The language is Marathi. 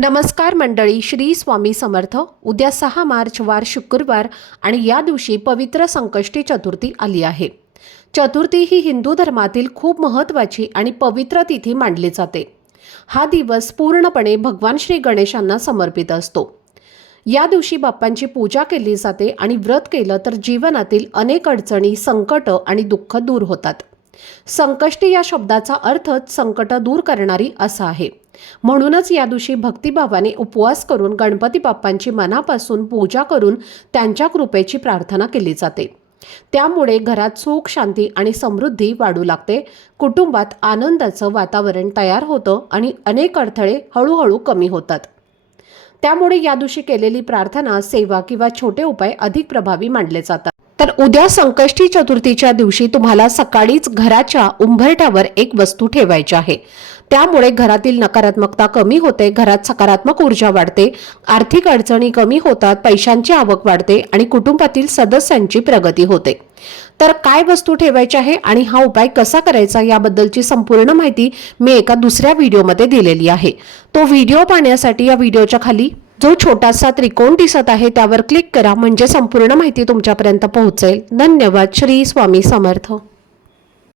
नमस्कार मंडळी, श्री स्वामी समर्थ। उद्या 6 मार्च वार शुक्रवार आणि या दिवशी पवित्र संकष्टी चतुर्थी आली आहे। चतुर्थी ही हिंदू धर्मातील खूप महत्त्वाची आणि पवित्र तिथी मानली जाते। हा दिवस पूर्णपणे भगवान श्री गणेशांना समर्पित असतो। या दिवशी बाप्पांची पूजा केली जाते आणि व्रत केलं तर जीवनातील अनेक अडचणी, संकट आणि दुःख दूर होतात। संकष्टी या शब्दाचा अर्थच संकट दूर करणारी असा आहे। म्हणूनच या दिवशी भक्तिभावाने उपवास करून गणपती बाप्पांची मनापासून पूजा करून त्यांच्या कृपेची प्रार्थना केली जाते। त्यामुळे घरात सुख, शांती आणि समृद्धी वाढू लागते। कुटुंबात आनंदाचं वातावरण तयार होतं आणि अनेक अडथळे हळूहळू कमी होतात। त्यामुळे या दिवशी केलेली प्रार्थना, सेवा किंवा छोटे उपाय अधिक प्रभावी मानले जातात। तर उद्या संकष्टी चतुर्थीच्या दिवशी तुम्हाला सकाळीच घराच्या उंबरठ्यावर एक वस्तू ठेवायची आहे। त्यामुळे घरातील नकारात्मकता कमी होते, घरात सकारात्मक ऊर्जा वाढते, आर्थिक अडचणी कमी होतात, पैशांची आवक वाढते आणि कुटुंबातील सदस्यांची प्रगती होते। तर काय वस्तू ठेवायची आहे आणि हा उपाय कसा करायचा याबद्दलची संपूर्ण माहिती मी एका दुसऱ्या व्हिडिओमध्ये दिलेली आहे। तो व्हिडिओ पाहण्यासाठी या व्हिडिओच्या खाली जो छोटासा त्रिकोण दिसत आहे त्यावर क्लिक करा, म्हणजे संपूर्ण माहिती तुमच्यापर्यंत पोहोचेल। धन्यवाद। श्री स्वामी समर्थ।